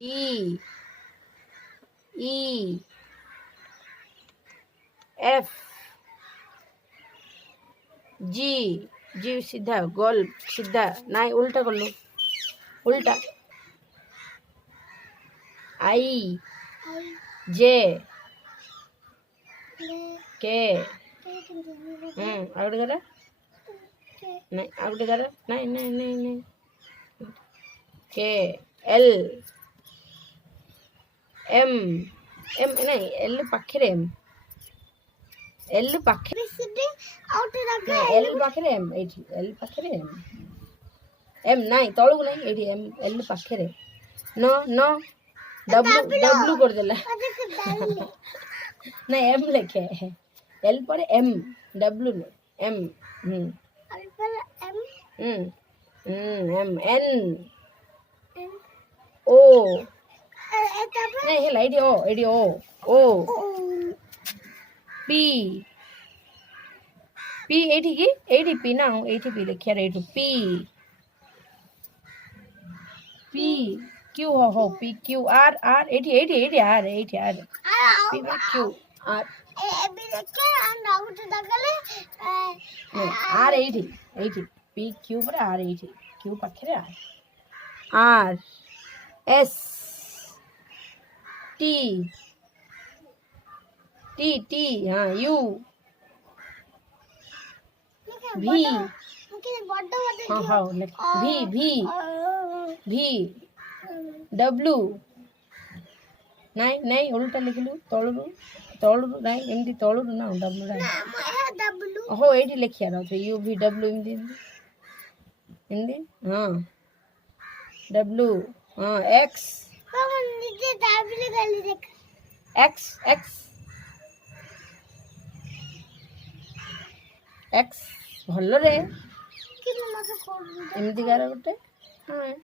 E E F G G सीधा गोल सीधा नहीं उल्टा कर लो उल्टा I J K आउट करा नहीं आउट करा नहीं नहीं नहीं नहीं K L M M नहीं L पाखरे M L पाखरे L पाखरे M एठी L पाखरे M M नहीं तळू नहीं एठी M L पाखरे नो नो W कर देला नहीं M लिखे L पर M W नहीं M M N O नहीं हेला एडी O P P एठी की एठी P ना एठी P लिखिया रे एठी P Q हो P Q R R एठी R P Q R R एठी P Q पर R एठी Q पाखरे R S T हाँ U V हाँ V W नहीं उल्टा लिख लू तळू नहीं एमती तळू ना W हो एठी लिखिया रहो तो U V W एमती हाँ W हाँ X X भल रे एमती गार गोटे हाँ